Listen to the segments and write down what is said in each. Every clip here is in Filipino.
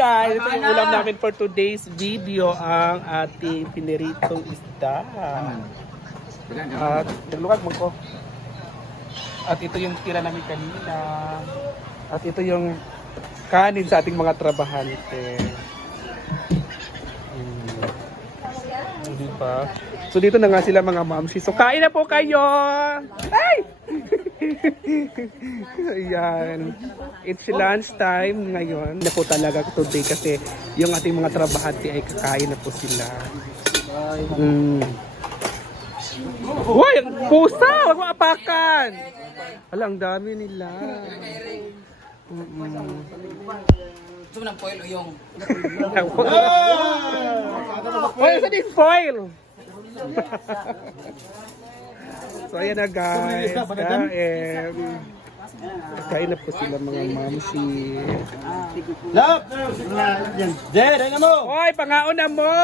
guys! Ito yung ulam namin for today's video ang ating piniritong isda. At naglukag mo ko. At ito yung tira namin kanina. At ito yung kanin sa ating mga trabahante. Mm. Di ba? So dito na nga sila mga mamshi. So kain na po kayo! Ay! Ayan. It's lunch time ngayon. Na po talaga today kasi yung ating mga trabahante ay kakain na po sila. Mm. Uy! ang Pusa! Huwag mo apakan! Ala, ang dami nila. Gusto mo ng foil o yung... Uy, saan yung foil? so, ayan na guys. Kain. Kain na po sila mga mamsi. Lap! Jed, ano mo? Hoy, pangaon na mo!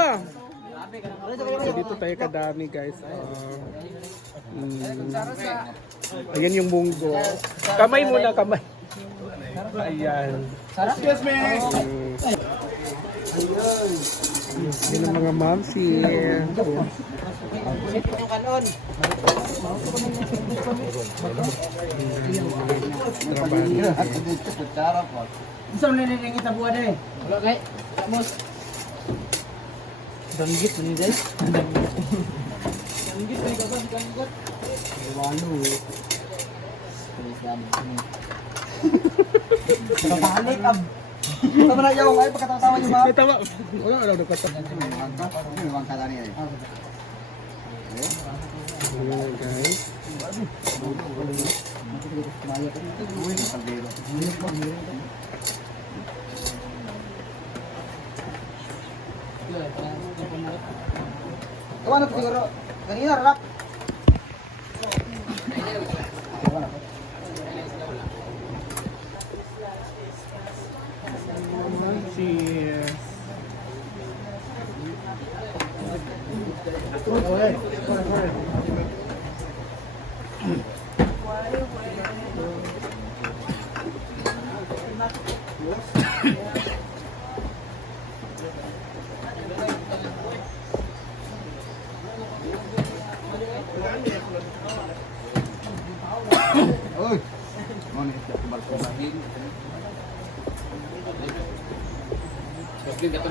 So, dito tayo kadami guys. Uh, mm, ayan yung munggo. Kamay muna, kamay. Ayan. Excuse me! Mm. Yan ang mga mamsi. Yung kanon. Gusto mo nililingit sa buwan eh. Wala kay. Amos. Danggit ni Jay. Danggit ni kapag danggit. Walo. Kapalik ab. Mo na yung ay pagkatawa niyo ba? Tawa. Wala, wala, nagkatawa. Ayan guys. Kawan na siguro. Kanina rap. Cheers.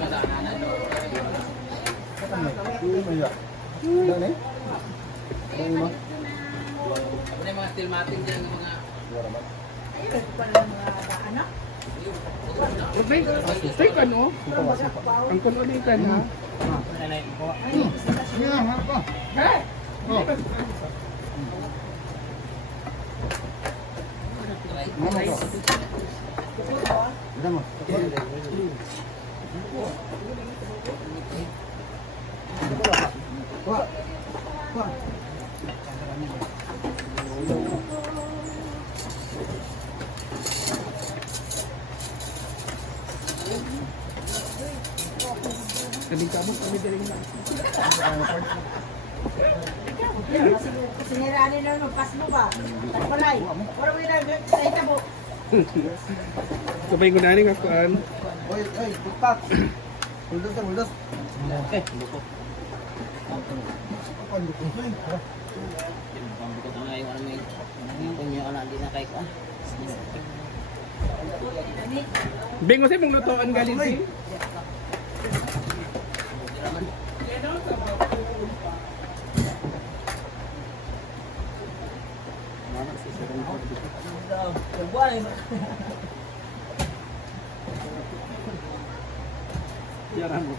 Ka sa anan. Dani? Ano yung mga steel matting dyan ng mga Okay, take ano? Ang kuno ni ka na. Sige na, harap ka. Mama Kaling kamo kami dali na. Sinirani na mo, pas mo ba? Palay. Wala mo na, sa itabo. Sabay ko na rin ako an. Oy, oy, bukpak. Muldos na, muldos. Okay. Pambukot na nga yung ano may kung yung ano hindi na kay ko. Bingo sa mong lutoan galing Yaran mo.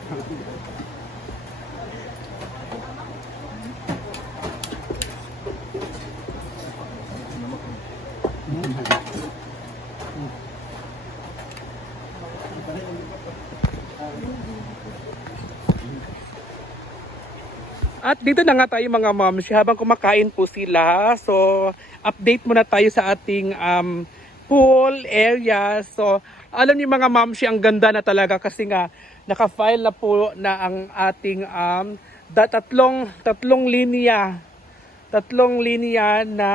At dito na nga tayo mga moms, habang kumakain po sila. So, update muna tayo sa ating um, pool area. So, alam niyo mga moms, ang ganda na talaga kasi nga naka-file na po na ang ating um, da, tatlong, tatlong linya. Tatlong linya na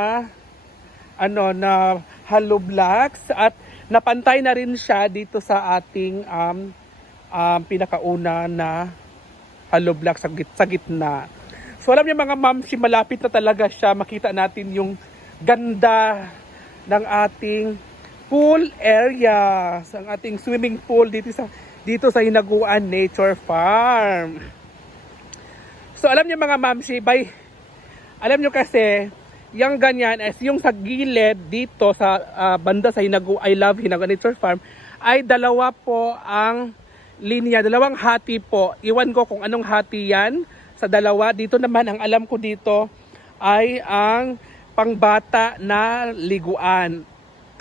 ano na hollow blocks at napantay na rin siya dito sa ating um, um, pinakauna na hollow block sa, git- sa gitna. So alam niyo mga ma'am, si malapit na talaga siya. Makita natin yung ganda ng ating pool area. Sa ating swimming pool dito sa dito sa Hinaguan Nature Farm. So alam niyo mga ma'am, si by alam niyo kasi yung ganyan as yung sa gilid dito sa ah, banda sa Hinagu I Love Hinaguan Nature Farm ay dalawa po ang linya, dalawang hati po. Iwan ko kung anong hati yan sa dalawa. Dito naman ang alam ko dito ay ang pangbata na liguan.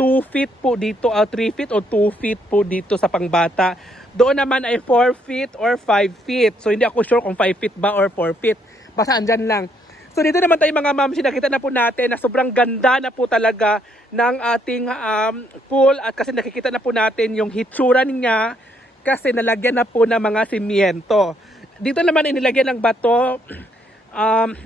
2 feet po dito, o 3 feet o 2 feet po dito sa pangbata. Doon naman ay 4 feet or 5 feet. So hindi ako sure kung 5 feet ba or 4 feet. Basta andyan lang. So dito naman tayo mga ma'am, nakita na po natin na sobrang ganda na po talaga ng ating um, pool at kasi nakikita na po natin yung hitsura niya kasi nalagyan na po ng mga simiento. Dito naman inilagyan ng bato. Um,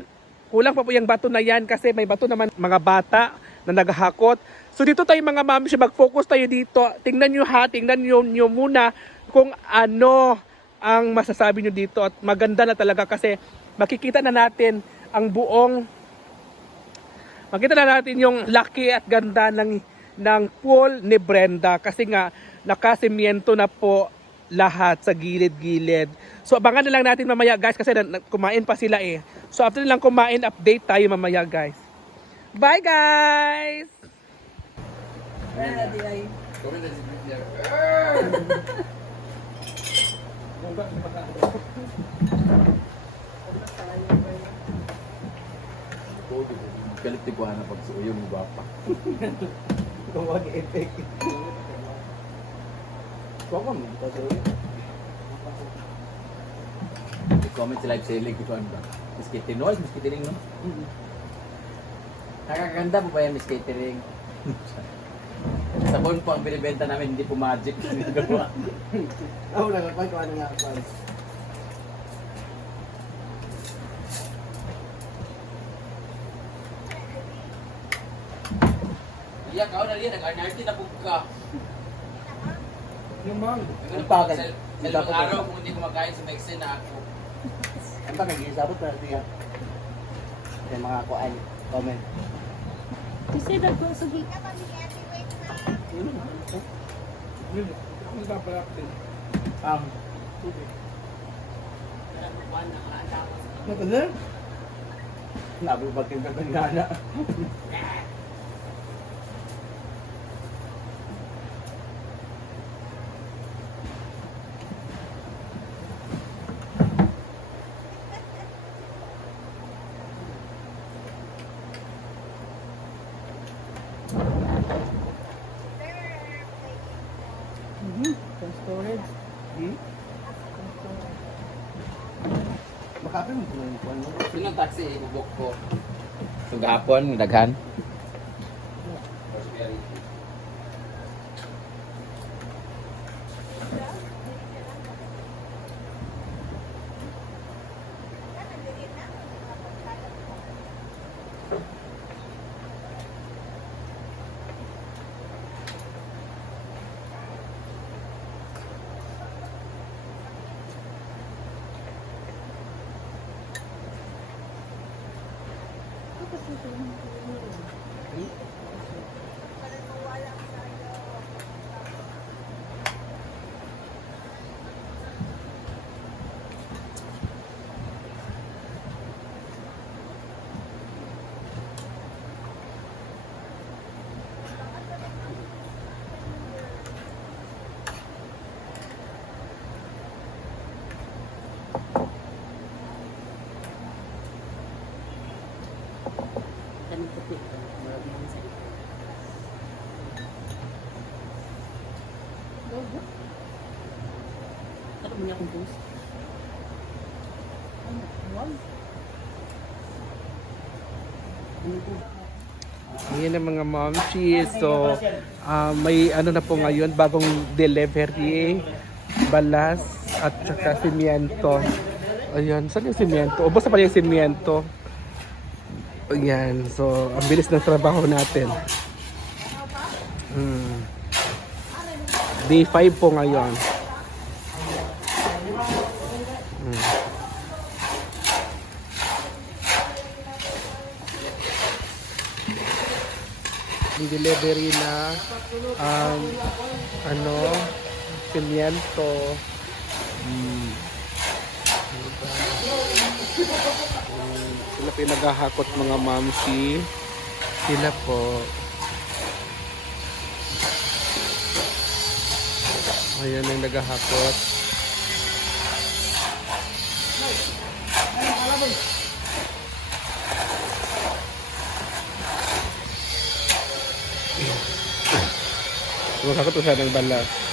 kulang pa po yung bato na yan kasi may bato naman mga bata na naghahakot. So dito tayo mga ma'am, mag-focus tayo dito. Tingnan nyo ha, tingnan nyo, nyo muna kung ano ang masasabi nyo dito at maganda na talaga kasi makikita na natin ang buong makita na natin yung laki at ganda ng ng pool ni Brenda kasi nga nakasimiento na po lahat sa gilid-gilid. So abangan na lang natin mamaya guys kasi kumain pa sila eh. So after nilang kumain, update tayo mamaya guys. Bye guys! Galit ko na pag suyo mo ba pa. Kung mag-effect. Suyo. I-comment sa live selling ko ba? Miss Catering, no? Miss Catering, no? Nakakaganda po ba yan, Miss Catering? Sabon po ang binibenta namin, hindi po magic. Ginagawa. Ako lang, pag ko ano nga ako. Iya, kau na riyan, nag-RNRT na po ka. Yung ma'am. Ang pagal. Sa limang araw kung hindi kumakain sa Mexican na ako. Ang pa nag-iisabot para siya. Yung mga kuan, comment. Kasi dagko sa gi- Um, Nagkala? Nabubag yung kagandana. Makapin mo yung kuan mo. Sino ang taxi, ibubok ko. So gahapon, daghan. Yan sa Logo. Ano mo niya akong post? Ano? Wow. Ano po? Ayan ang mga momshies. So, ah, may ano na po ngayon, bagong delivery, balas, at saka simiento. Ayan, saan yung simiento? Ubos na pala yung simiento. Ayan. So, ang bilis ng trabaho natin. Hmm. Day 5 po ngayon. Hmm. Yung delivery na um, ano, pimiento. Hmm. Mm, Sila pinaghahakot mga mamsi. Sila po. Ayan ang naghahakot. Sumakakot siya ng balas.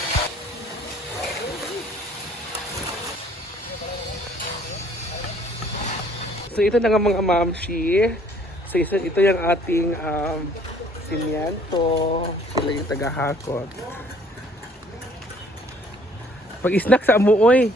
So ito na nga mga mamshi. So ito, ito yung ating um, simiento. Sila yung tagahakot. Pag snack sa amuoy.